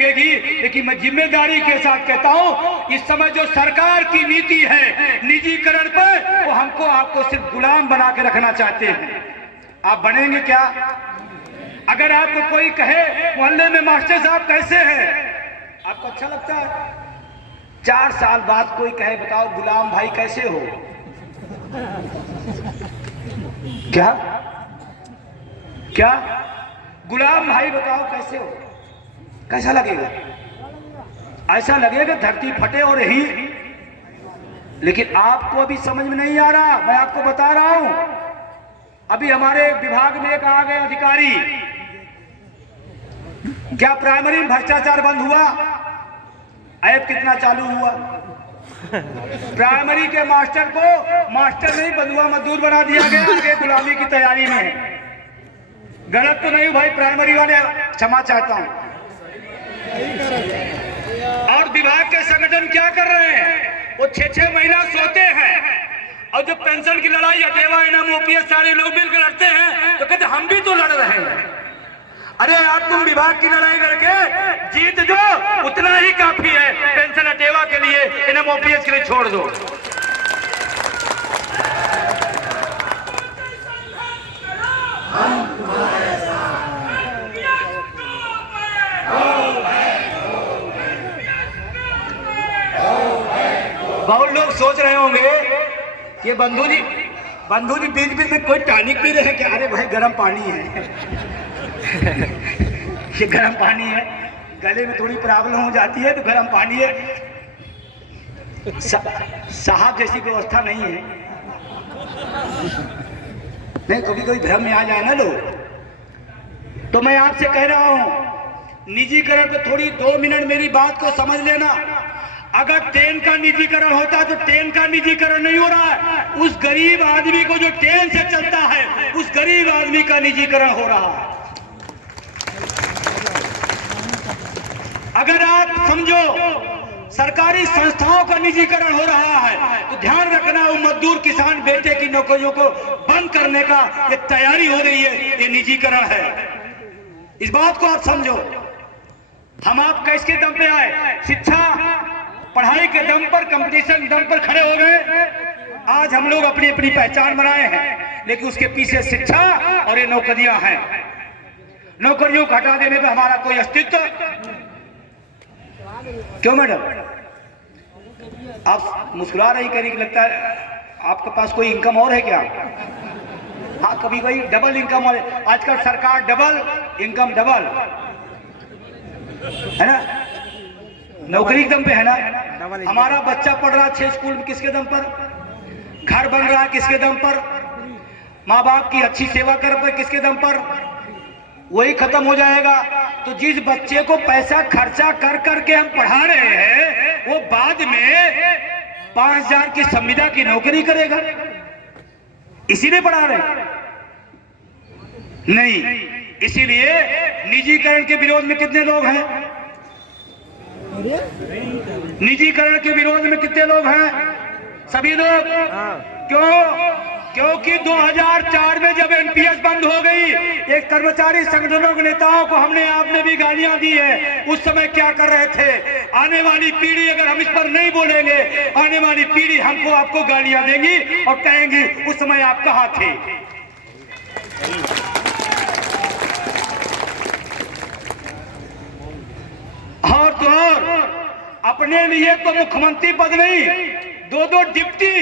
लगेगी, लेकिन मैं जिम्मेदारी के साथ कहता हूं, इस समय जो सरकार की नीति है निजीकरण पर, वो हमको आपको सिर्फ गुलाम बना के रखना चाहते हैं। आप बनेंगे क्या? अगर आपको कोई कहे मोहल्ले में मास्टर साहब कैसे हैं, आपको अच्छा लगता है? 4 साल बाद कोई कहे बताओ गुलाम भाई कैसे हो, क्या क्या गुलाम भाई बताओ कैसे हो, कैसा लगेगा? ऐसा लगेगा धरती फटे और ही। लेकिन आपको अभी समझ में नहीं आ रहा, मैं आपको बता रहा हूं। अभी हमारे विभाग में एक आ गए अधिकारी, क्या प्राइमरी में भ्रष्टाचार बंद हुआ? ऐप कितना चालू हुआ? प्राइमरी के मास्टर को मास्टर नहीं बंधुआ मजदूर बना दिया गया, आगे गुलामी की तैयारी में। गलत तो नहीं भाई, प्राइमरी वाले क्षमा चाहता हूं। और विभाग के संगठन क्या कर रहे हैं? वो 6-6 महीना सोते हैं, और जब पेंशन की लड़ाई अटेवा इनाम ओपीएस सारे लोग मिलकर लड़ते हैं तो कहते हम भी तो लड़ रहे हैं। अरे आप तुम विभाग की लड़ाई करके जीत जो, उतना ही काफी है। पेंशन अटेवा के लिए, इनाम ओपीएस के लिए छोड़ दो। बहुत लोग सोच रहे होंगे ये बंधु जी बीच बीच में कोई टॉनिक पी रहे हैं क्या? अरे भाई गर्म पानी है ये गर्म पानी है, गले में थोड़ी प्रॉब्लम हो जाती है तो गर्म पानी है। साहब जैसी व्यवस्था नहीं है। नहीं, कभी कोई भ्रम में आ जाए ना लोग, तो मैं आपसे कह रहा हूं निजीकरण को थोड़ी 2 मिनट मेरी बात को समझ लेना। अगर ट्रेन का निजीकरण होता तो ट्रेन का निजीकरण नहीं हो रहा है, उस गरीब आदमी को जो ट्रेन से चलता है उस गरीब आदमी का निजीकरण हो रहा है। अगर आप समझो सरकारी संस्थाओं का निजीकरण हो रहा है तो ध्यान रखना, वो मजदूर किसान बेटे की नौकरियों को बंद करने का ये तैयारी हो रही है, ये निजीकरण है। इस बात को आप समझो। हम आप किसके दम पे आए? शिक्षा पढ़ाई के दम पर, कंपटीशन दम पर खड़े हो गए। आज हम लोग अपनी अपनी पहचान बनाए हैं, लेकिन उसके पीछे शिक्षा और ये नौकरियां हैं। नौकरियों को हटा देने पे हमारा कोई अस्तित्व क्यों? मैडम आप मुस्कुरा रही, कह रही लगता है आपके पास कोई इनकम और है क्या? हाँ, कभी कोई डबल इनकम और है। आजकल सरकार डबल इनकम, डबल है ना, नौकरी के दम पे है ना। हमारा बच्चा पढ़ रहा 6 स्कूल में किसके दम पर? घर बन रहा है किसके दम पर? माँ बाप की अच्छी सेवा कर पर किसके दम पर? वही खत्म हो जाएगा। तो जिस बच्चे को पैसा खर्चा कर करके हम पढ़ा रहे हैं वो बाद में 5000 की संविदा की नौकरी करेगा, इसीलिए पढ़ा रहे हैं? नहीं। इसीलिए निजीकरण के विरोध में कितने लोग हैं? निजीकरण के विरोध में कितने लोग हैं? सभी लोग। क्यों? क्योंकि 2004 में जब एनपीएस बंद हो गई, एक कर्मचारी संगठनों के नेताओं को हमने आपने भी गालियां दी है। उस समय क्या कर रहे थे? आने वाली पीढ़ी, अगर हम इस पर नहीं बोलेंगे, आने वाली पीढ़ी हमको आपको गालियां देंगी और कहेंगी उस समय आप कहां थे। और तो और अपने लिए तो मुख्यमंत्री पद नहीं, 2-2 डिप्टी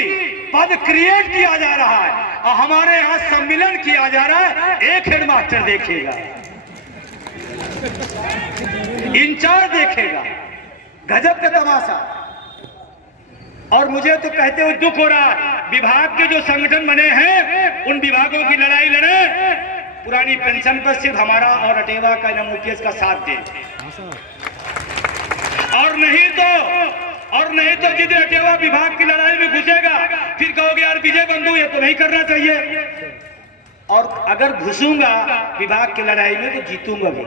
पद क्रिएट किया जा रहा है, और हमारे यहाँ सम्मेलन किया जा रहा है। एक हेडमास्टर देखेगा, इंचार्ज देखेगा, गजब का तमाशा। और मुझे तो कहते हुए दुख हो रहा है, विभाग के जो संगठन बने हैं उन विभागों की लड़ाई लड़े, पुरानी पेंशन पर सिर्फ हमारा और अटेवा का एमओपीएस का साथ दे, और नहीं तो जिस अटेवा विभाग की लड़ाई में घुसेगा फिर कहोगे यार विजय बंधु ये तो नहीं करना चाहिए। और अगर घुसूंगा विभाग की लड़ाई में तो जीतूंगा भी,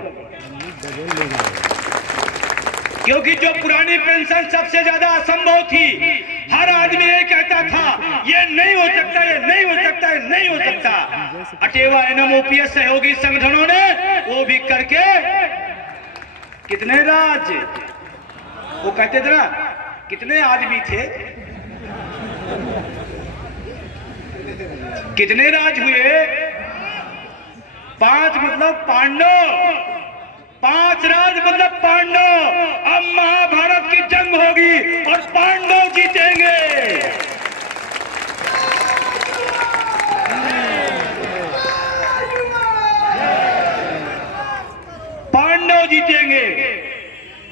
क्योंकि जो पुरानी पेंशन सबसे ज्यादा असंभव थी, हर आदमी ये कहता था ये नहीं हो सकता, ये नहीं हो सकता, ये नहीं हो सकता। अटेवा एनएमओपीएस सहयोगी संगठनों ने वो भी करके कितने राज्य, वो कहते थे ना कितने आदमी थे, कितने राज हुए? 5 मतलब पांडव, 5 राज मतलब पांडव। अब महाभारत की जंग होगी और पांडव जीतेंगे। पांडव जीतेंगे।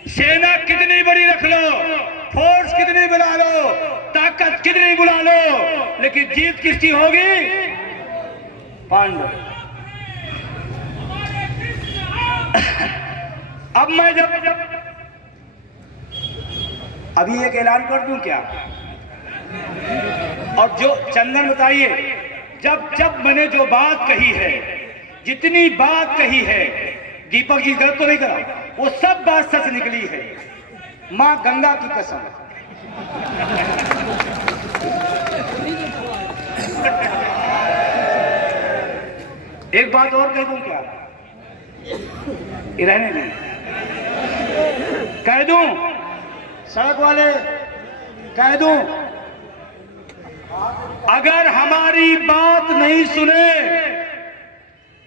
सेना कितनी बड़ी रख लो, फोर्स कितनी बुला लो, ताकत कितनी बुला लो, लेकिन जीत किसकी होगी? पांडव। अब मैं जब अभी एक ऐलान कर दूं क्या? और जो चंदन बताइए, जब जब मैंने जो बात कही है, जितनी बात कही है, दीपक जी गलत तो नहीं करा, वो सब बात सच निकली है, मां गंगा की कसम। एक बात और कह दूं क्या? रहने दें, कह दूं, सड़क वाले कह दूं, अगर हमारी बात नहीं सुने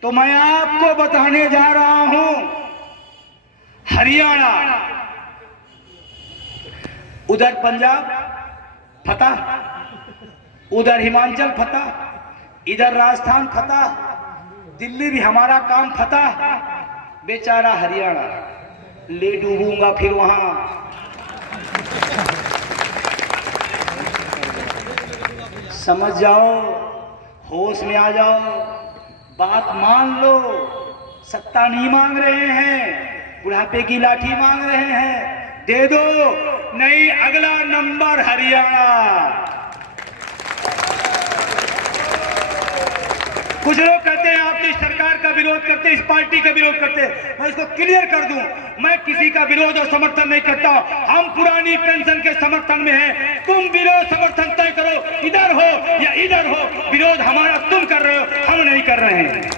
तो मैं आपको बताने जा रहा हूं, हरियाणा, उधर पंजाब फतह, उधर हिमाचल फतह, इधर राजस्थान फतह, दिल्ली भी हमारा काम फतह, बेचारा हरियाणा ले डूबूंगा फिर वहां। समझ जाओ, होश में आ जाओ, बात मान लो। सत्ता नहीं मांग रहे हैं, बुढ़ापे की लाठी मांग रहे हैं, दे दो, नहीं अगला नंबर हरियाणा। कुछ लोग कहते हैं आप तो इस सरकार का विरोध करते, इस पार्टी का विरोध करते। मैं इसको क्लियर कर दूं, मैं किसी का विरोध और समर्थन नहीं करता। हम पुरानी पेंशन के समर्थन में हैं। तुम विरोध समर्थन तय करो, इधर हो या इधर हो, विरोध हमारा तुम कर रहे हो, हम नहीं कर रहे हैं।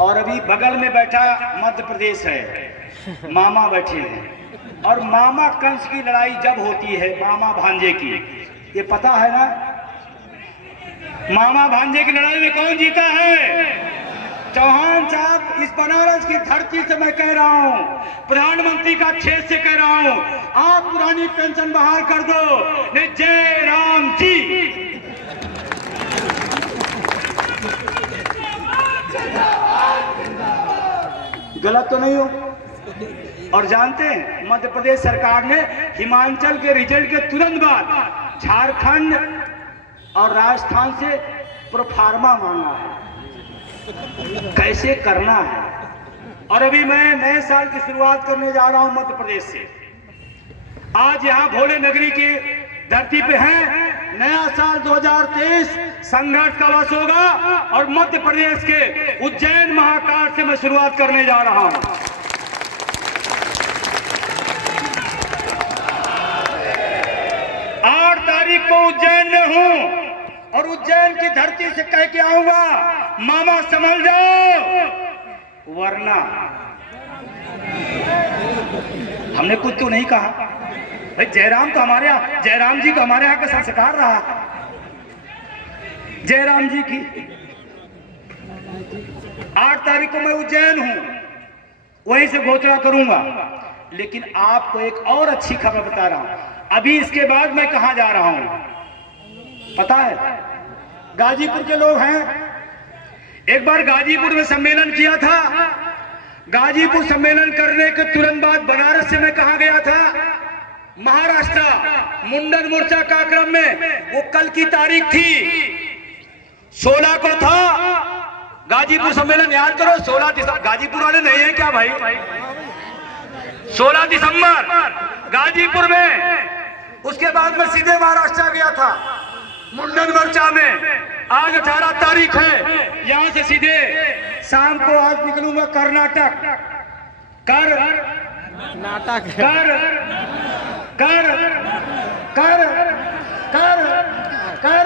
और अभी बगल में बैठा मध्य प्रदेश है, मामा बैठे हैं, और मामा कंस की लड़ाई जब होती है, मामा भांजे की, ये पता है ना? मामा भांजे की लड़ाई में कौन जीता है? चौहान साहब, इस बनारस की धरती से मैं कह रहा हूं, प्रधानमंत्री का क्षेत्र से कह रहा हूं, आप पुरानी पेंशन बहाल कर दो। नहीं, जय राम जी। गलत तो नहीं हो? और जानते हैं, मध्य प्रदेश सरकार ने हिमाचल के रिजल्ट के तुरंत बाद झारखंड और राजस्थान से प्रोफार्मा मांगा है, कैसे करना है। और अभी मैं नए साल की शुरुआत करने जा रहा हूं मध्य प्रदेश से। आज यहां भोले नगरी की धरती पे हैं। नया साल 2023 संघर्ष का वर्ष होगा और मध्य प्रदेश के उज्जैन महाकाल से मैं शुरुआत करने जा रहा हूं। तारीख को उज्जैन में हूं और उज्जैन की धरती से कह के आऊंगा, मामा समझ जाओ, वरना हमने कुछ तो नहीं कहा भाई। जयराम तो हमारे यहाँ, जयराम जी को हमारे यहाँ का संस्कार रहा। जयराम जी की 8 तारीख को मैं उज्जैन हूं, वहीं से घोषणा करूंगा। लेकिन आपको एक और अच्छी खबर बता रहा हूं, अभी इसके बाद मैं कहां जा रहा हूं पता है? गाजीपुर के लोग हैं, एक बार गाजीपुर में सम्मेलन किया था। गाजीपुर सम्मेलन करने के तुरंत बाद बनारस से मैं कहां गया था? महाराष्ट्र, मुंडन मोर्चा कार्यक्रम में। वो कल की तारीख थी, 16 को था गाजीपुर सम्मेलन, याद करो 16 दिसंबर। गाजीपुर वाले नहीं है क्या भाई? 16 दिसंबर गाजीपुर में। उसके बाद मैं सीधे महाराष्ट्र गया था मुंडन मोर्चा में। आज 18 तारीख है, यहां से सीधे शाम को आज निकलूंगा कर्नाटक। कर नाटक कर कर कर कर कर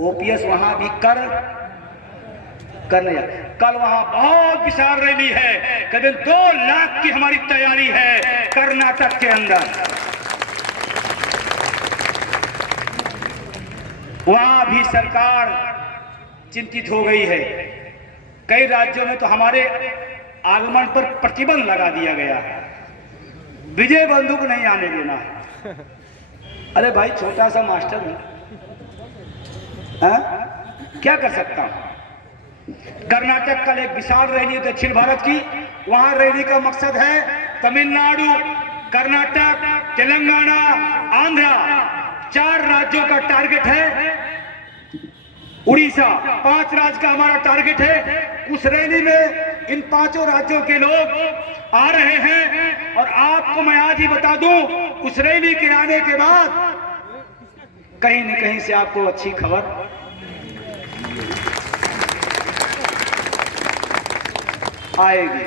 ओपीएस वहां भी कर करने। कल वहां बहुत विशाल रैली है, करीब 2 लाख की हमारी तैयारी है कर्नाटक के अंदर। वहां भी सरकार चिंतित हो गई है। कई राज्यों में तो हमारे आगमन पर प्रतिबंध लगा दिया गया है, विजय बंधु को नहीं आने देना। अरे भाई छोटा सा मास्टर हूं, क्या कर सकता हूं। कर्नाटक कल एक विशाल रैली दक्षिण भारत की, वहां रैली का मकसद है तमिलनाडु, कर्नाटक, तेलंगाना, आंध्रा, 4 राज्यों का टारगेट है, उड़ीसा 5 राज्य का हमारा टारगेट है। उस रैली में इन 5 राज्यों के लोग आ रहे हैं। और आपको मैं आज ही बता दूं, उस रैली के आने के बाद कहीं न कहीं से आपको अच्छी खबर आएगी,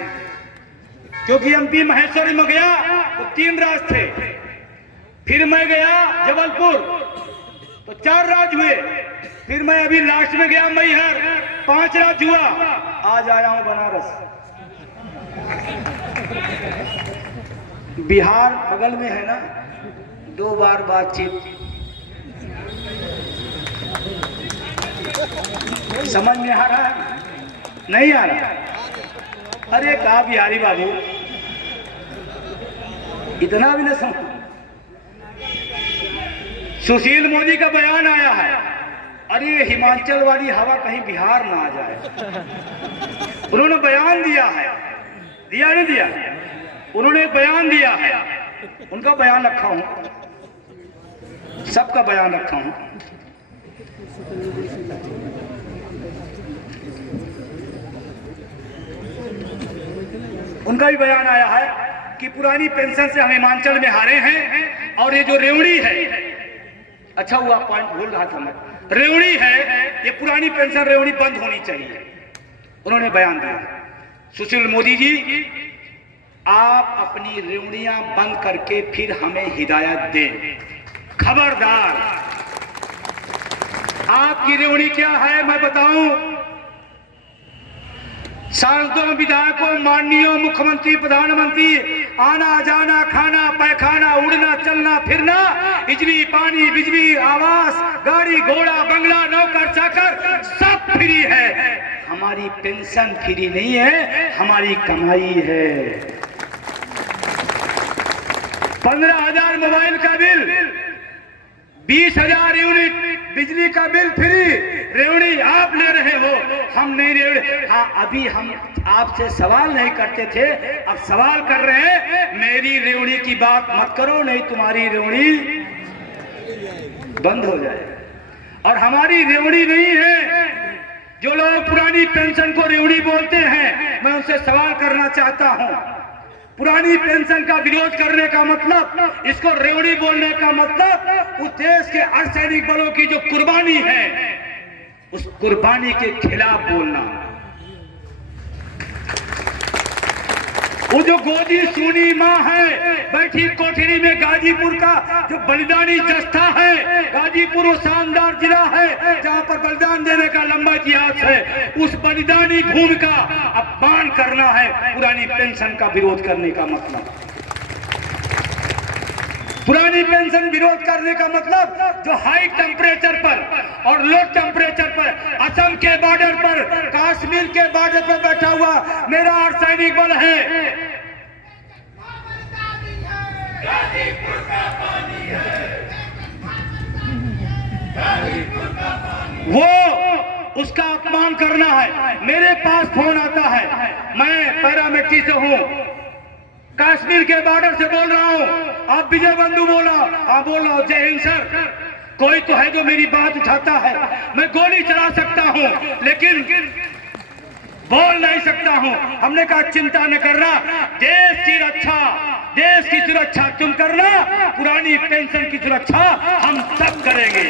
क्योंकि एमपी महेश्वरी में गया तो 3 राज्य थे, फिर मैं गया जबलपुर तो 4 राज्य हुए, फिर मैं अभी लास्ट में गया मैहर 5 राज्य हुआ, आज आया हूं बनारस। बिहार बगल में है ना, 2 बार बातचीत, समझ में आ रहा है नहीं आ रहा। अरे कहा बिहारी बाबू, इतना भी न समझ। सुशील मोदी का बयान आया है, अरे हिमाचल वाली हवा कहीं बिहार ना आ जाए। उन्होंने बयान दिया है, दिया नहीं दिया, उन्होंने बयान दिया है, उनका बयान रखा हूं, सबका बयान रखा हूं। उनका भी बयान आया है कि पुरानी पेंशन से हम हिमाचल में हारे हैं, और ये जो रेवड़ी है, अच्छा हुआ पॉइंट भूल रहा था मैं, रेवड़ी है, ये पुरानी पेंशन रेवड़ी बंद होनी चाहिए, उन्होंने बयान दिया। सुशील मोदी जी, आप अपनी रेवड़ियां बंद करके फिर हमें हिदायत दें, खबरदार। आपकी रेवड़ी क्या है मैं बताऊं, सांसदों, विधायकों, माननीय मुख्यमंत्री, प्रधानमंत्री, आना जाना, खाना पैखाना, उड़ना चलना फिरना, बिजली पानी, बिजली आवास, गाड़ी घोड़ा, बंगला, नौकर चाकर सब फ्री है। हमारी पेंशन फ्री नहीं है, हमारी कमाई है। 15,000 मोबाइल का बिल, 20,000 यूनिट बिजली का बिल फ्री, रेवड़ी आप ले रहे हो, हम नहीं रेवड़ी। हाँ, अभी हम आपसे सवाल नहीं करते थे, अब सवाल कर रहे हैं, मेरी रेवड़ी की बात मत करो, नहीं तुम्हारी रेवड़ी बंद हो जाए। और हमारी रेवड़ी नहीं है, जो लोग पुरानी पेंशन को रेवड़ी बोलते हैं, मैं उनसे सवाल करना चाहता हूं, पुरानी पेंशन का विरोध करने का मतलब, इसको रेवड़ी बोलने का मतलब, उस देश के अर्धसैनिक बलों की जो कुर्बानी है, उस कुर्बानी के खिलाफ बोलना। वो जो गोदी सूनी माँ है बैठी कोठरी में, गाजीपुर का जो बलिदानी जस्था है, गाजीपुर वो शानदार जिला है जहाँ पर बलिदान देने का लंबा इतिहास है, उस बलिदानी भूमि का अपमान करना है पुरानी पेंशन का विरोध करने का मतलब। पुरानी पेंशन विरोध करने का मतलब, जो हाई टेम्परेचर पर और लो टेम्परेचर पर, असम के बॉर्डर पर, कश्मीर के बॉर्डर पर बैठा हुआ मेरा अर्धसैनिक बल है, वो उसका अपमान करना है। मेरे पास फोन आता है, मैं पैरामिलिट्री से हूं, कश्मीर के बॉर्डर से बोल रहा हूं, आप विजय बंधु बोला, आप बोल रहा हूं जय हिंद सर, कोई तो है जो मेरी बात उठाता है, मैं गोली चला सकता हूं लेकिन बोल नहीं सकता हूं। हमने कहा चिंता न करना, देश की रक्षा, देश की सुरक्षा तुम करना, पुरानी पेंशन की सुरक्षा हम सब करेंगे।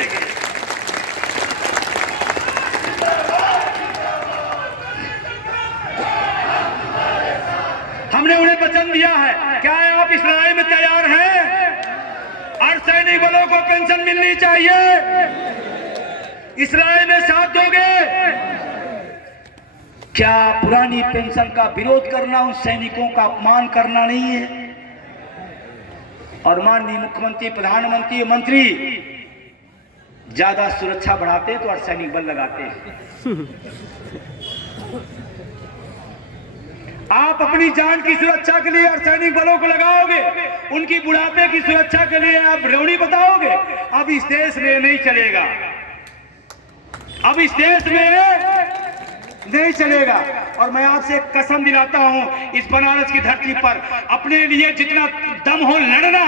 हमने उन्हें वचन दिया है, क्या आप इस लड़ाई में तैयार हैं? अर्धसैनिक बलों को पेंशन मिलनी चाहिए, इस लड़ाई में साथ दोगे? क्या पुरानी पेंशन का विरोध करना उन सैनिकों का अपमान करना नहीं है? और माननीय मुख्यमंत्री, प्रधानमंत्री, मंत्री ज्यादा सुरक्षा बढ़ाते तो अर्धसैनिक बल लगाते हैं। आप अपनी जान की सुरक्षा के लिए अर्धसैनिक बलों को लगाओगे, उनकी बुढ़ापे की सुरक्षा के लिए आप रेवड़ी बताओगे। अब इस देश में नहीं चलेगा, अब इस देश में नहीं चलेगा। और मैं आपसे कसम दिलाता हूं, इस बनारस की धरती पर अपने लिए जितना दम हो लड़ना,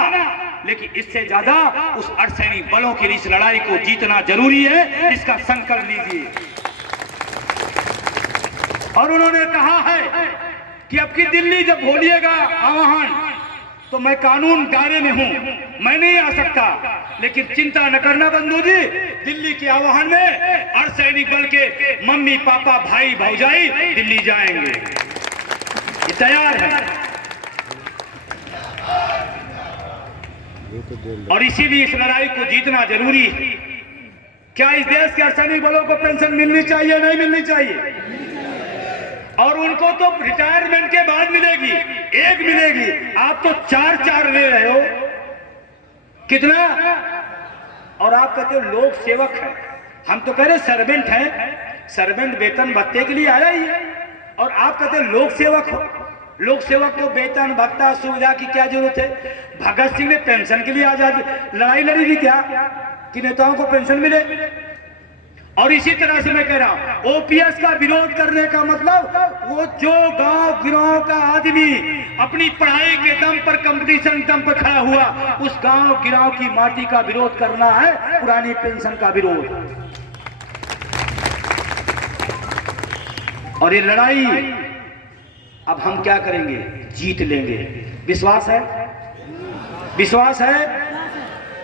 लेकिन इससे ज्यादा उस अर्धसैनिक बलों की इस लड़ाई को जीतना जरूरी है। इसका संकल्प लीजिए। और उन्होंने कहा है कि अब की दिल्ली जब बोलिएगा आह्वान, तो मैं कानून दायरे में हूं, मैं नहीं आ सकता, लेकिन चिंता न करना बंधु जी, दिल्ली के आह्वान में अर्धसैनिक बल के मम्मी पापा भाई भौजाई दिल्ली जाएंगे, ये तैयार है। और इसीलिए इस लड़ाई को जीतना जरूरी है। क्या इस देश के अर्धसैनिक बलों को पेंशन मिलनी चाहिए, नहीं मिलनी चाहिए? और उनको तो रिटायरमेंट के बाद मिलेगी, एक मिलेगी, आप तो चार ले रहे हो। कितना? और आप कहते हो लोक सेवक है, हम तो कह रहे सर्वेंट हैं, सर्वेंट वेतन भत्ते के लिए आया ही है, और आप कहते हो लोक सेवक हो। लोक सेवक को वेतन भत्ता सुविधा की क्या जरूरत है? भगत सिंह ने पेंशन के लिए आजादी लड़ाई लड़ी थी क्या कि नेताओं को पेंशन मिले? और इसी तरह से मैं कह रहा हूं, ओपीएस का विरोध करने का मतलब वो जो गांव गिराव का आदमी अपनी पढ़ाई के दम पर, कंपटीशन दम पर खड़ा हुआ, उस गांव गिराव की माटी का विरोध करना है, पुरानी पेंशन का विरोध। और ये लड़ाई अब हम क्या करेंगे? जीत लेंगे। विश्वास है? विश्वास है?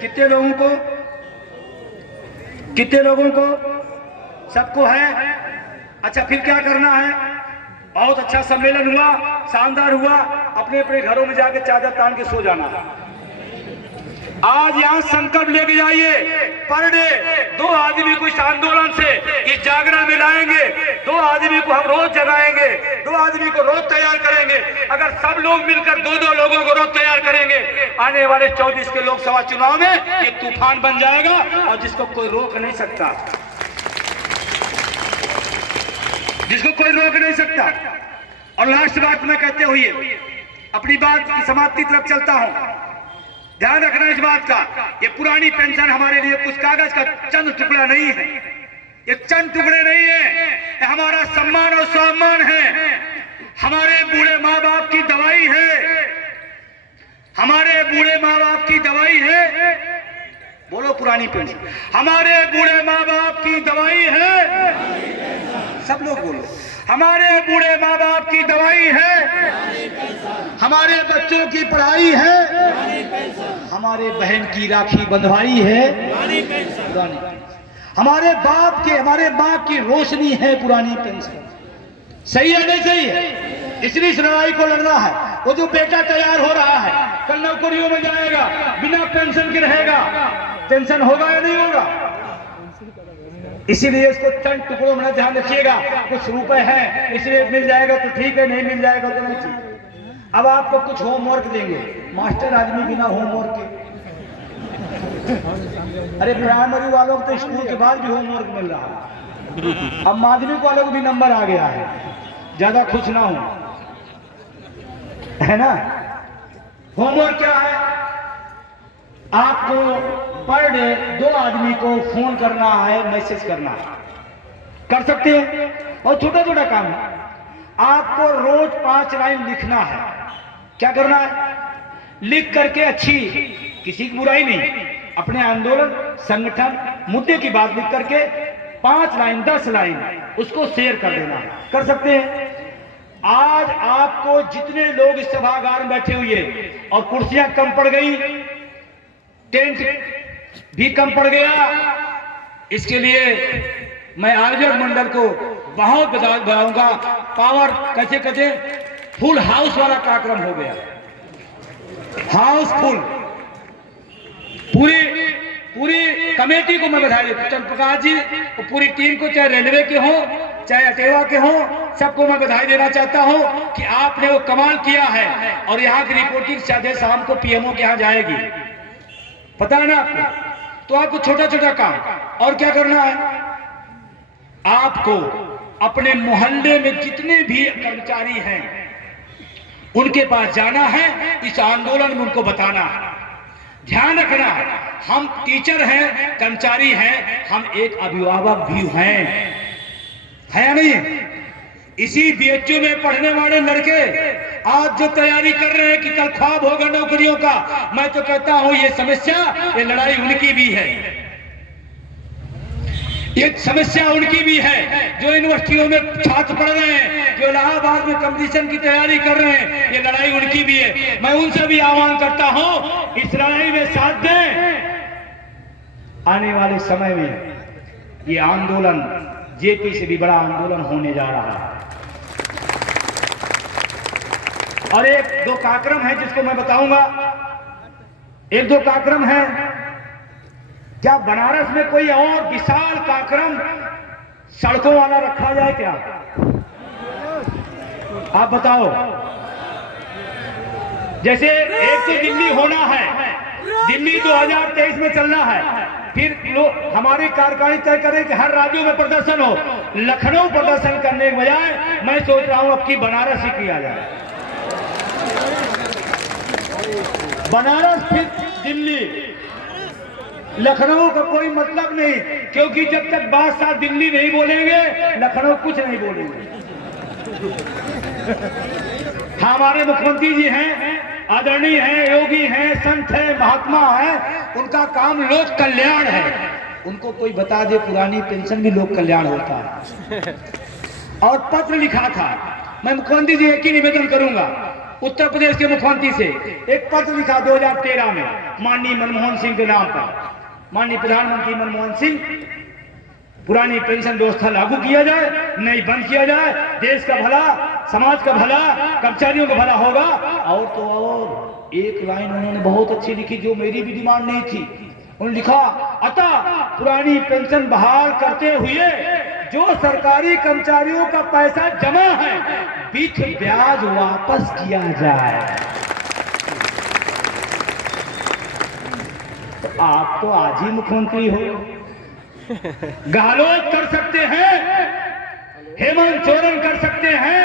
कितने लोगों को? कितने लोगों को? सबको है। अच्छा, फिर क्या करना है? बहुत अच्छा सम्मेलन हुआ, शानदार हुआ, अपने अपने घरों में जाके चादर तान के सो जाना। आज यहां संकल्प लेके जाइए, पर डे 2 आदमी को इस आंदोलन से, इस जागरण में लाएंगे। 2 आदमी को हम रोज जगाएंगे, 2 आदमी को रोज तैयार करेंगे। अगर सब लोग मिलकर 2-2 लोगों को रोज तैयार करेंगे, आने वाले 24 के लोकसभा चुनाव में ये तूफान बन जाएगा, और जिसको कोई रोक नहीं सकता, जिसको कोई रोक नहीं सकता। और लास्ट बात मैं कहते हुए अपनी बात की समाप्ति तरफ चलता हूं। ध्यान रखना इस बात का, ये पुरानी पेंशन हमारे लिए कुछ कागज का चंद टुकड़ा नहीं है, ये चंद टुकड़े नहीं है, ये हमारा सम्मान और स्वाभिमान है, हमारे बूढ़े माँ बाप की दवाई है, हमारे बूढ़े माँ बाप की दवाई है। बोलो पुरानी पेंशन हमारे बूढ़े माँ बाप की दवाई है। सब लोग बोलो, हमारे बूढ़े माँ बाप की दवाई है, हमारे बच्चों की पढ़ाई है, हमारे बहन की राखी बंधवाई है पुरानी, हमारे बाप के, हमारे माँ की रोशनी है पुरानी पेंशन। सही है नहीं सही है? इसलिए इस लड़ाई को लड़ना है। वो जो बेटा तैयार हो रहा है, कल नौकरियों में जाएगा, बिना पेंशन के रहेगा, पेंशन होगा या नहीं होगा? इसीलिए इसको चंद टुकड़ों में ध्यान रखिएगा। कुछ रुपए हैं इसलिए मिल जाएगा तो ठीक है, नहीं मिल जाएगा तो नहीं ठीक। अब आपको कुछ होमवर्क देंगे, मास्टर आदमी बिना होमवर्क के, अरे प्राइमरी वालों को तो स्कूल के बाद भी होमवर्क मिल रहा है, अब माध्यमिक वालों को भी नंबर आ गया है, ज्यादा खुश ना हो, है ना? होमवर्क क्या है? आपको पर डे 2 आदमी को फोन करना है, मैसेज करना है, कर सकते हैं, और छोटा छोटा काम है। आपको रोज 5 लाइन लिखना है। क्या करना है? लिख करके, अच्छी, किसी की बुराई नहीं, अपने आंदोलन, संगठन, मुद्दे की बात लिख करके 5 लाइन 10 लाइन उसको शेयर कर देना। कर सकते हैं? आज आपको जितने लोग इस सभागार में बैठे हुए और कुर्सियां कम पड़ गई, टेंट भी कम पड़ गया, इसके लिए मैं आयोजक मंडल को बहुत बताऊंगा। पावर कैसे कैसे फुल हाउस वाला कार्यक्रम हो गया, हाउसफुल। पूरी कमेटी को मैं बधाई देता हूं, चंद्रप्रकाश जी और पूरी टीम को, चाहे रेलवे के हो, चाहे अटेवा के हो, सबको मैं बधाई देना चाहता हूं कि आपने वो कमाल किया है। और यहाँ की रिपोर्टिंग सीधे शाम को पीएमओ के यहाँ जाएगी, पता है ना आपको। तो आपको छोटा छोटा काम और क्या करना है, आपको अपने मोहल्ले में जितने भी कर्मचारी हैं उनके पास जाना है, इस आंदोलन में उनको बताना है। ध्यान रखना, हम टीचर हैं, कर्मचारी हैं, हम एक अभिभावक भी हैं, है या नहीं। इसी बीएचयू में पढ़ने वाले लड़के आज जो तैयारी कर रहे हैं कि कल ख्वाब होगा नौकरियों का, मैं तो कहता हूं ये समस्या, ये लड़ाई उनकी भी है, ये समस्या उनकी भी है जो यूनिवर्सिटियों में छात्र पढ़ रहे हैं, जो इलाहाबाद में कंपटीशन की तैयारी कर रहे हैं, ये लड़ाई उनकी भी है। मैं उनसे भी आह्वान करता हूं इस लड़ाई में साथ दें। आने वाले समय में ये आंदोलन जेपी से भी बड़ा आंदोलन होने जा रहा है। और एक दो कार्यक्रम है जिसको मैं बताऊंगा, एक दो कार्यक्रम है। क्या बनारस में कोई और विशाल कार्यक्रम सड़कों वाला रखा जाए क्या? आप बताओ। जैसे एक तो दिल्ली होना है, दिल्ली 2023 में चलना है, फिर लोग हमारी कार्यकारिणी तय करें कि हर राज्यों में प्रदर्शन हो। लखनऊ प्रदर्शन करने के बजाय मैं सोच रहा हूं अब की बनारस ही किया जाए। बनारस फिर दिल्ली, लखनऊ का कोई मतलब नहीं, क्योंकि जब तक बादशाह दिल्ली नहीं बोलेंगे लखनऊ कुछ नहीं बोलेंगे। हमारे मुख्यमंत्री जी हैं, आदरणीय हैं, योगी हैं, संत हैं, महात्मा हैं, उनका काम लोक कल्याण है। उनको कोई बता दे पुरानी पेंशन भी लोक कल्याण होता है। और पत्र लिखा था, मैं मुख्यमंत्री जी एक ही निवेदन करूंगा, उत्तर प्रदेश के मुख्यमंत्री से एक पत्र लिखा 2013 में माननीय मनमोहन सिंह के नाम पर। माननीय प्रधानमंत्री मनमोहन सिंह, पुरानी पेंशन व्यवस्था लागू किया जाए, नई बंद किया जाए, देश का भला, समाज का भला, कर्मचारियों का भला होगा। और तो और एक लाइन उन्होंने बहुत अच्छी लिखी जो मेरी भी डिमांड नहीं थी। उन्होंने लिखा, अतः पुरानी पेंशन बहाल करते हुए जो सरकारी कर्मचारियों का पैसा जमा है विथ ब्याज वापस किया जाए। तो आप तो आज ही मुख्यमंत्री हो, गहलोत कर सकते हैं, हेमंत सोरेन कर सकते हैं,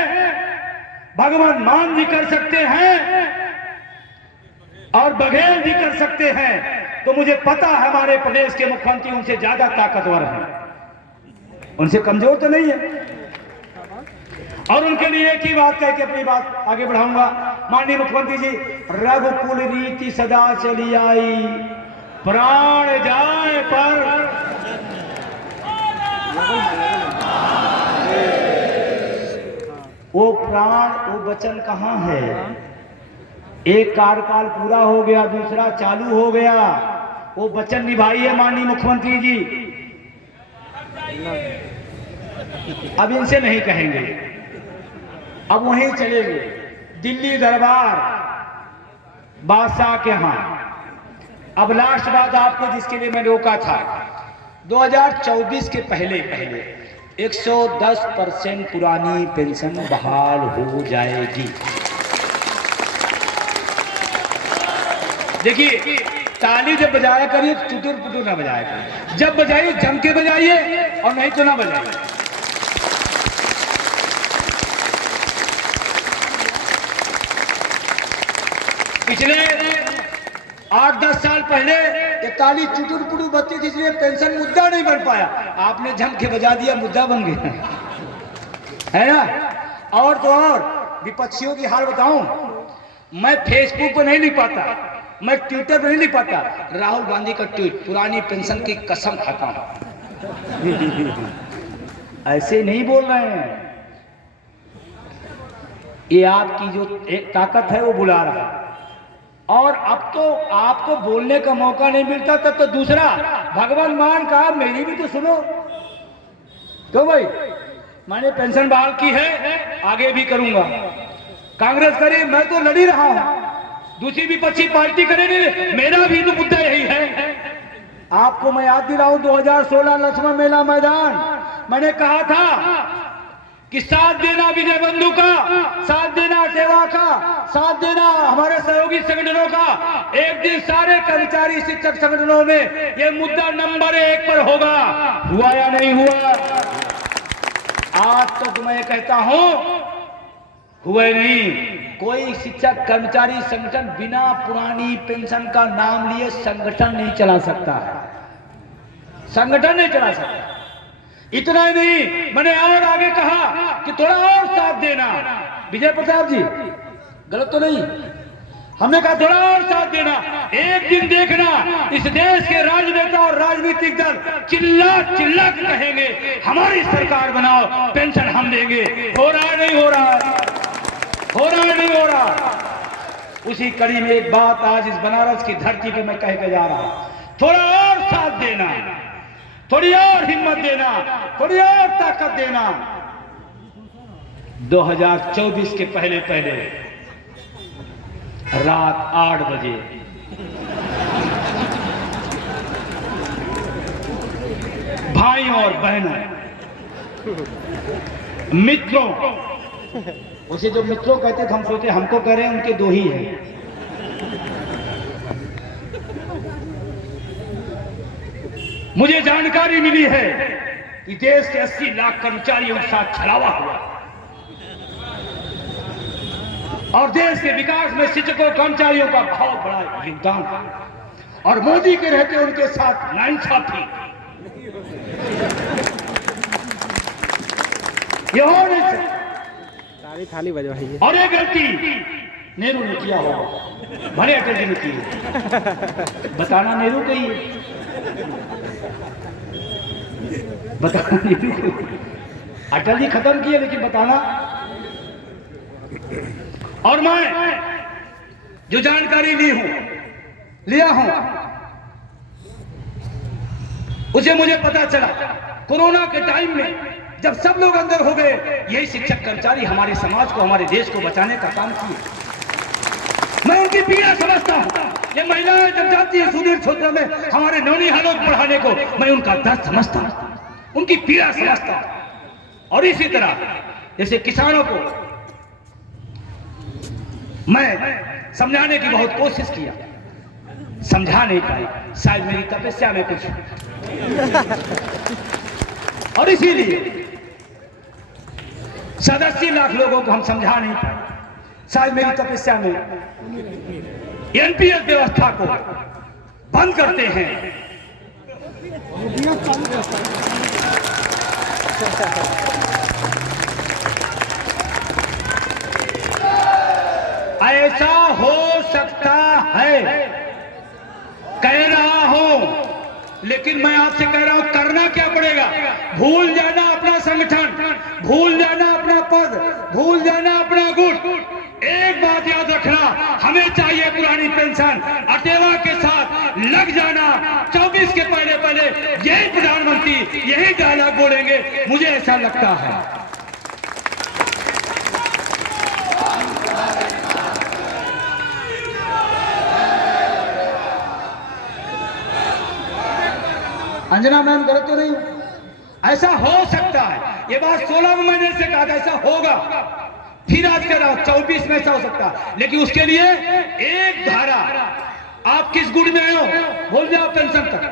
भगवंत मान जी कर सकते हैं और बघेल जी कर सकते हैं। तो मुझे पता है हमारे प्रदेश के मुख्यमंत्री उनसे ज्यादा ताकतवर हैं, उनसे कमजोर तो नहीं है। और उनके लिए एक ही बात कह के अपनी बात आगे बढ़ाऊंगा। माननीय मुख्यमंत्री जी, रघुकुल रीति सदा चली आई, प्राण जाए पर वो प्राण, वो वचन कहाँ है? एक कार्यकाल पूरा हो गया, दूसरा चालू हो गया, वो वचन निभाइए माननीय मुख्यमंत्री जी। अब इनसे नहीं कहेंगे, अब वहीं चलेंगे दिल्ली दरबार बादशाह के यहां। अब लास्ट बात आपको जिसके लिए मैं रोका था, 2024 के पहले 110% पुरानी पेंशन बहाल हो जाएगी। देखिए, ताली जब बजाया करिए टुटुर पुटुर ना बजाया करिए, जब बजाइए जम के बजाइए और नहीं तो ना बजाइए। पिछले 8-10 साल पहले ये ताली चुटुर पुटुर बजती थी, इसलिए पेंशन मुद्दा नहीं बन पाया। आपने जम के बजा दिया, मुद्दा बन गया, है ना। और तो और विपक्षियों की हाल बताऊं, मैं फेसबुक पर नहीं लिख पाता, मैं ट्विटर पर नहीं लिख पाता। राहुल गांधी का ट्वीट, पुरानी पेंशन की कसम खाता हूं। ऐसे नहीं बोल रहे हैं, ये आपकी जो एक ताकत है वो बुला रहा है। और अब तो आपको बोलने का मौका नहीं मिलता, तब तो दूसरा भगवान मान कहा, मेरी भी तो सुनो। क्यों भाई, मैंने पेंशन बहाल की है, आगे भी करूंगा। कांग्रेस करे, मैं तो लड़ी रहा हूं, दूसरी विपक्षी पार्टी करे, मेरा भी तो मुद्दा यही है। आपको मैं याद दिलाऊं, 2016 लक्ष्मण मेला मैदान, मैंने कहा था कि साथ देना विजय बंधु का, साथ देना सेवा का, साथ देना हमारे सहयोगी संगठनों का। एक दिन सारे कर्मचारी शिक्षक संगठनों में ये मुद्दा नंबर 1 पर होगा। हुआ या नहीं हुआ? आज तो मैं कहता हूं हुए नहीं। कोई शिक्षक कर्मचारी संगठन बिना पुरानी पेंशन का नाम लिए संगठन नहीं चला सकता है, संगठन नहीं चला सकता। इतना ही नहीं, मैंने और आगे कहा कि थोड़ा और साथ देना। विजय प्रताप जी गलत तो नहीं, हमने कहा थोड़ा और साथ देना। एक दिन देखना इस देश के राजनेता और राजनीतिक दल चिल्ला चिल्ला के कहेंगे हमारी सरकार बनाओ, पेंशन हम देंगे। हो रहा है नहीं हो रहा है? हो रहा है नहीं हो रहा? उसी कड़ी में एक बात आज इस बनारस की धरती पे मैं कह के जा रहा हूं, थोड़ा और साथ देना, थोड़ी और हिम्मत देना, थोड़ी और ताकत देना। 2024 के पहले पहले रात 8 बजे भाइयों और बहनों, मित्रों, उसे जो मित्रों कहते थे हम सोचे हमको कह रहे हैं, उनके 2 ही हैं। मुझे जानकारी मिली है कि देश के 80 लाख कर्मचारियों के साथ छलावा हुआ और देश के विकास में शिक्षकों कर्मचारियों का बहुत बड़ा योगदान है और मोदी के रहते उनके साथ नाइंसाफी। ये हो नहीं सकता। थाली बजवाइए। और ये गलती नेहरू ने किया होगा, भले अटल जी ने की। बताना नेहरू का ही बताना नेहरू को, अटल जी खत्म किए लेकिन बताना। और मैं जो जानकारी लिया हूं उसे मुझे पता चला कोरोना के टाइम में जब सब लोग अंदर हो गए, यही शिक्षक कर्मचारी हमारे समाज को, हमारे देश को बचाने का काम किए। मैं उनकी पीड़ा समझता हूं। ये महिलाएं जब जाती है सुदूर क्षेत्र में हमारे नौनिहालों को पढ़ाने को, मैं उनका दर्द समझता हूं, उनकी पीड़ा समझता हूं। और इसी तरह जैसे किसानों को मैं समझाने की बहुत कोशिश किया, समझा नहीं पाई, शायद मेरी तपस्या में कुछ। और इसीलिए 87 लाख लोगों को हम समझा नहीं पाए, शायद मेरी तपस्या में। एनपीएस व्यवस्था को बंद करते हैं, ऐसा हो सकता है, कह रहा हूं, लेकिन मैं आपसे कह रहा हूं करना क्या पड़ेगा। भूल जाना अपना संगठन, भूल जाना अपना पद, भूल जाना अपना गुट। एक बात याद रखना, हमें चाहिए पुरानी पेंशन। अटेवा के साथ लग जाना। 24 के पहले पहले यही प्रधानमंत्री यही डायलॉग बोलेंगे, मुझे ऐसा लगता है। अंजना मैम गलत तो नहीं? ऐसा हो सकता है, ये बात 16 महीने से कहा था, ऐसा होगा। फिर आज कह रहा हूं 24 में ऐसा हो सकता है, लेकिन उसके लिए एक धारा। आप किस गुण में हो भूल जाओ, पेंशन तक।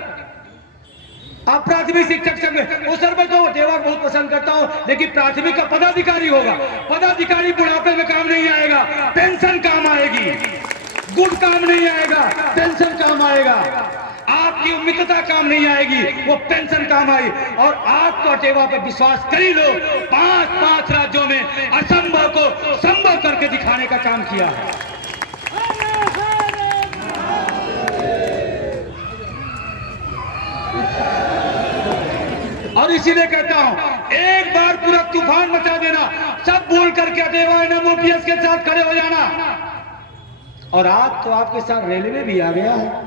आप प्राथमिक शिक्षक संघ में, वो सर मैं तो देवा बहुत पसंद करता हूं, लेकिन प्राथमिक का पदाधिकारी होगा। पदाधिकारी बुढ़ापे में काम नहीं आएगा, पेंशन काम आएगी। गुण काम नहीं आएगा, पेंशन काम आएगा। आपकी मित्रता काम नहीं आएगी, वो पेंशन काम आई। और आप तो अटेवा पे विश्वास कर ही लो, 5 राज्यों में असंभव को संभव करके दिखाने का काम किया है। और इसीलिए कहता हूं, एक बार पूरा तूफान मचा देना, सब बोल करके अटेवा एनएमओपीएस के साथ खड़े हो जाना। और आज तो आपके साथ रेलवे भी आ गया है।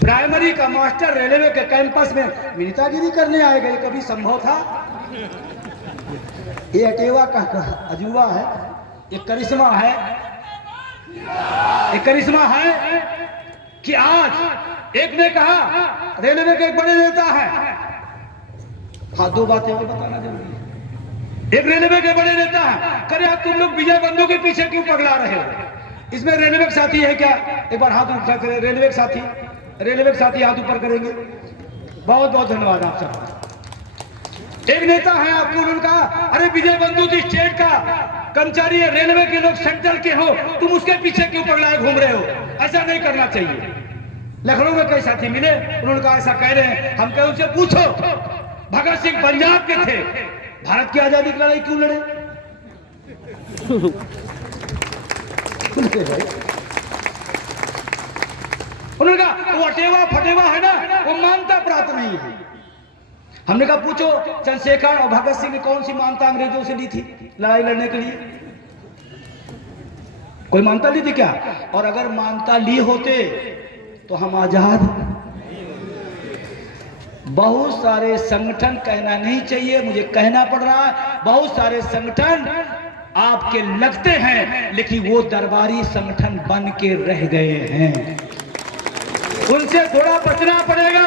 प्राइमरी का मास्टर रेलवे के कैंपस में मिलितागिरी करने आएगा, ये कभी संभव था? ये अटेवा का अजूबा है, ये करिश्मा है। ये करिश्मा है कि आज एक ने कहा, रेलवे के एक बड़े नेता है। हाँ, 2 बातें और बताना जरूरी है। एक रेलवे के बड़े नेता है, करे आप तुम लोग विजय बंधु के पीछे क्यों पगला रहे हो? इसमें रेलवे के साथी है क्या? एक बार हाथ ऊपर करें, रेलवे के साथी, रेलवे के साथी हाथ ऊपर करेंगे। बहुत बहुत धन्यवाद आप सब। एक नेता है आपको उन्होंने कहा, अरे विजय बंधु जी स्टेट का कर्मचारी है, रेलवे के लोग सेंट्रल के हो, तुम उसके पीछे क्यों पगलाए घूम रहे हो? ऐसा नहीं करना चाहिए। लखनऊ में कई साथी मिले, उन्होंने कहा ऐसा कह रहे हैं। हम कहे उनसे पूछो, भगत सिंह पंजाब के थे, भारत की आजादी की लड़ाई क्यों लड़े? उन्होंने कहा वो अटेवा फटेवा है ना, वो मानता प्राप्त नहीं है। हमने कहा पूछो चंद्रशेखर और भगत सिंह ने कौन सी मानता अंग्रेजों से ली थी लड़ाई लड़ने के लिए? कोई मानता ली थी क्या? और अगर मानता ली होते तो हम आजाद। बहुत सारे संगठन, कहना नहीं चाहिए, मुझे कहना पड़ रहा है, बहुत सारे संगठन आपके लगते हैं लेकिन वो दरबारी संगठन बन के रह गए हैं। उनसे थोड़ा बचना पड़ेगा,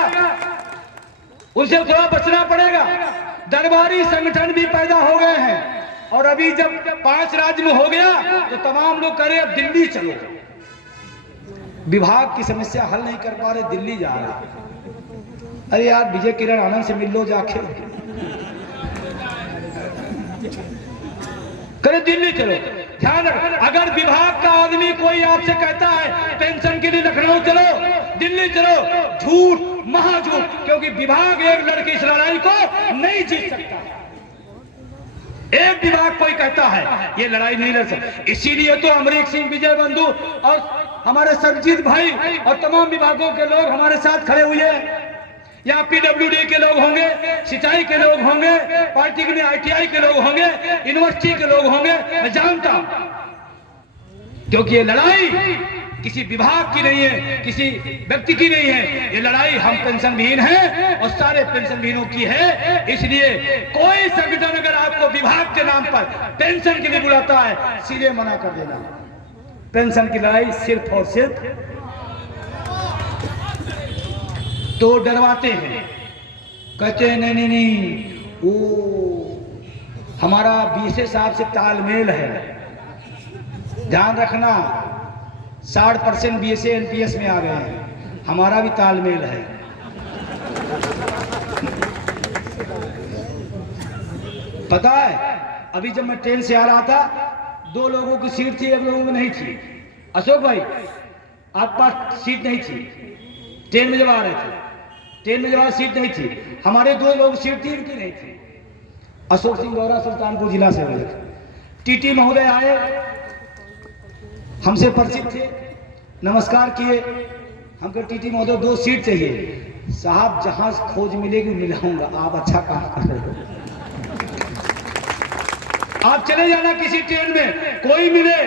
उनसे थोड़ा बचना पड़ेगा। दरबारी संगठन भी पैदा हो गए हैं और अभी जब 5 राज्य में हो गया तो तमाम लोग कह रहे अब दिल्ली चलो। विभाग की समस्या हल नहीं कर पा रहे, दिल्ली जा रहे। अरे यार विजय किरण आनंद से मिल लो जाके, करे दिल्ली चलो। ध्यान रख, अगर विभाग का आदमी कोई आपसे कहता है पेंशन के लिए लखनऊ चलो, दिल्ली चलो, झूठ, महाझूठ, क्योंकि विभाग एक लड़की इस लड़ाई को नहीं जीत सकता। एक विभाग कोई कहता है ये लड़ाई नहीं लड़ सकता। इसीलिए तो अमरीक सिंह, विजय बंधु और हमारे सरजीत भाई और तमाम विभागों के लोग हमारे साथ खड़े हुए हैं। यहाँ पीडब्ल्यूडी के लोग होंगे, सिंचाई के लोग होंगे, पार्टी के ITI के लोग होंगे, यूनिवर्सिटी के लोग होंगे, मैं जानता हूं। क्योंकि ये लड़ाई किसी विभाग की नहीं है, किसी व्यक्ति की नहीं है, ये लड़ाई हम पेंशन विहीन हैं और सारे पेंशन विहीनों की है। इसलिए कोई संगठन अगर आपको विभाग के नाम पर पेंशन के लिए बुलाता है, सीधे मना कर देना। पेंशन की लड़ाई सिर्फ और सिर्फ तो डरवाते हैं, कहते हैं नहीं नहीं नहीं, वो हमारा बीएसए साहब से तालमेल है। ध्यान रखना, 60% बीएसए एनपीएस में आ गए हैं, हमारा भी तालमेल है। पता है अभी जब मैं ट्रेन से आ रहा था, 2 लोगों की सीट थी, 1 लोगों की नहीं थी। अशोक भाई आपके पास सीट नहीं थी ट्रेन में जब आ रहे थे, ट्रेन में जब सीट नहीं थी, हमारे 2 लोग सीट थी, इनकी नहीं थी। अशोक सिंह गौरा सुल्तानपुर जिला से हुए। टीटी महोदय आए, हमसे परिचित थे, नमस्कार किए। हम कहे टीटी महोदय 2 सीट चाहिए। साहब जहां खोज मिलेगी मिलाऊंगा, आप अच्छा काम कर रहे हो, आप चले जाना किसी ट्रेन में, कोई मिले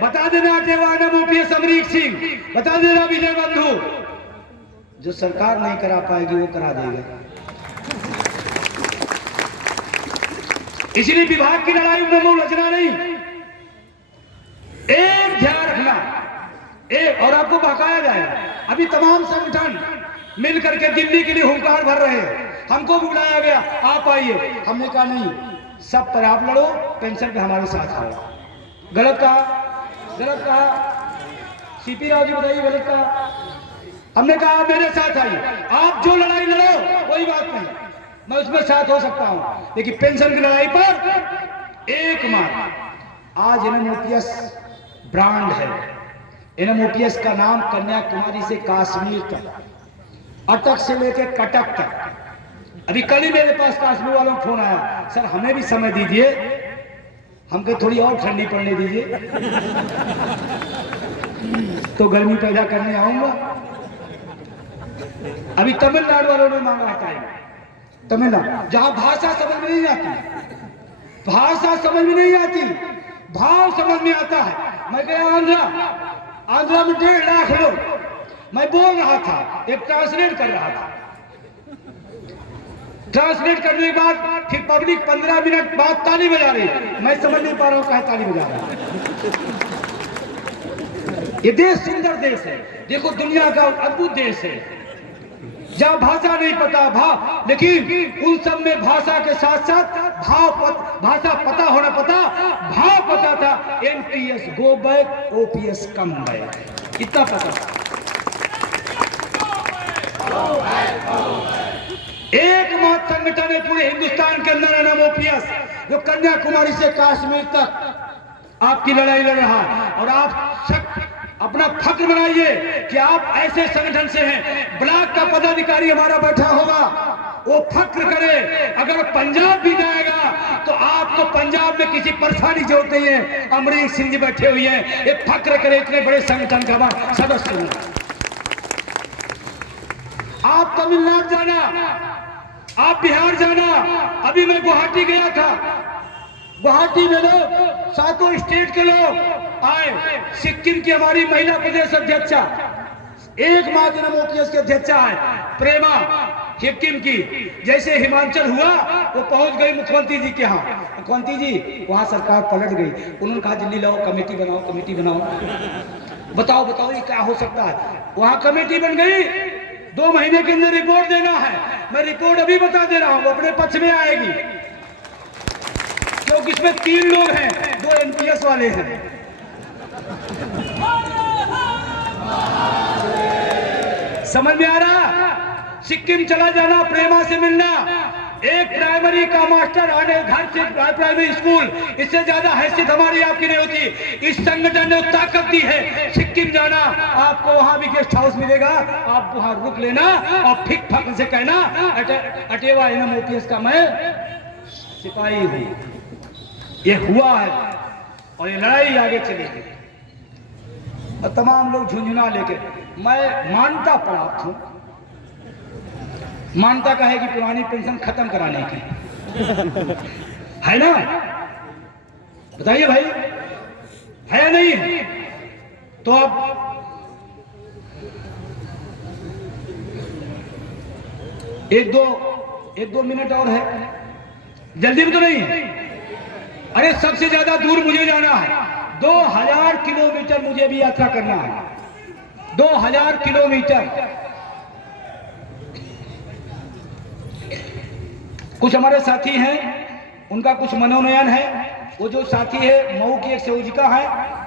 बता देना अटेवा OPS अमरीक सिंह, बता देना विजय बंधु। जो सरकार नहीं करा पाएगी वो करा देगा। इसलिए विभाग की लड़ाई में उलझना नहीं। एक ध्यान रखना, एक और आपको बकाया जाएगा। अभी तमाम संगठन मिल करके दिल्ली के लिए हुंकार भर रहे हैं, हमको भी बुलाया गया, आप आइए। हमने कहा नहीं, सब पर आप लड़ो, पेंशन पे हमारे साथ आओ। गलत कहा, गलत कहा। सीपी राव जी बताइए गलत कहा। हमने कहा मेरे साथ आइए, आप जो लड़ाई लड़ो कोई बात नहीं, मैं उसमें साथ हो सकता हूं, लेकिन पेंशन की लड़ाई पर एक मार। आज NMOPS ब्रांड है। NMOPS का नाम कन्याकुमारी से कश्मीर तक, अटक से लेकर कटक तक। अभी कल ही मेरे पास कश्मीर वालों का फोन आया, सर हमें भी समय दीजिए, हमको थोड़ी और ठंडी पड़ने दीजिए तो गर्मी पैदा करने आऊंगा। अभी तमिलनाडु वालों ने मांगा है टाइम, तमिलनाडु जहां भाषा समझ में नहीं आती, भाषा समझ में नहीं आती, भाव समझ में आता है। मैं गया आंध्रा में 1.5 लाख लोग, मैं बोल रहा था, एक ट्रांसलेट कर रहा था, ट्रांसलेट करने के बाद फिर पब्लिक 15 मिनट बाद ताली बजा रही, मैं समझ नहीं पा रहा हूं कहा ताली बजा रहा है। ये देश सुंदर देश है, देखो दुनिया का अद्भुत देश है जहां भाषा नहीं पता भाव, लेकिन उन सब में भाषा के साथ साथ भाषा पता होना पता, भाव पता था। NPS go back, OPS come back, इतना पता था। एकमात्र संगठन है पूरे हिंदुस्तान के अंदर नाम ओपीएस, जो कन्याकुमारी से कश्मीर तक आपकी लड़ाई लड़ रहा है। और आप अपना फख्र बनाइए कि आप ऐसे संगठन से हैं। ब्लॉक का पदाधिकारी हमारा बैठा होगा, वो फख्र करे। अगर पंजाब भी जाएगा तो आपको पंजाब में किसी परेशानी जरूरत नहीं है। अमरीक सिंह जी बैठे हुए हैं, ये फख्र करे इतने बड़े संगठन का सदस्य हूं। आप तमिलनाडु जाना, आप बिहार जाना। अभी मैं गुवाहाटी गया था, गुवाहाटी में लोग, सातों स्टेट के लोग आए। सिक्किम की हमारी महिला प्रदेश अध्यक्षा, एक माह जन्म ओपीएस की अध्यक्षा है, प्रेमा, सिक्किम की। जैसे हिमाचल हुआ वो पहुंच गई मुख्यमंत्री जी के यहाँ। मुख्यमंत्री जी वहां सरकार पलट गई, उन्होंने कहा दिल्ली लाओ, कमेटी बनाओ, कमेटी बनाओ, बताओ बताओ ये क्या हो सकता है। वहां कमेटी बन गई, 2 महीने के अंदर रिपोर्ट देना है। मैं रिपोर्ट अभी बता दे रहा हूं, अपने पक्ष में आएगी, क्योंकि इसमें 3 लोग हैं, 2 एनपीएस वाले हैं। समझ में आ रहा? सिक्किम चला जाना, प्रेमा से मिलना, एक प्राइमरी का मास्टर आने घर से प्राइमरी स्कूल, इससे ज्यादा हैसियत हमारी आपकी नहीं होती। इस संगठन ने ताकत दी है। सिक्किम जाना, आपको वहां भी गेस्ट हाउस मिलेगा, आप वहां रुक लेना और फिक फक से कहना अटेवा एनएम ओपीएस का मैं सिपाही हूं। ये हुआ है और ये लड़ाई आगे चलेगी। और तमाम लोग झुंझुना लेके, मैं मानता प्राप्त हूं, मानता कहेगी पुरानी पेंशन खत्म कराने की है ना? बताइए भाई, है या नहीं? तो अब एक दो मिनट और है, जल्दी में तो नहीं? अरे सबसे ज्यादा दूर मुझे जाना है, 2000 किलोमीटर मुझे भी यात्रा करना है, 2000 किलोमीटर। कुछ हमारे साथी हैं, उनका कुछ मनोनयन है। वो जो साथी है मऊ की एक सेवजिका है,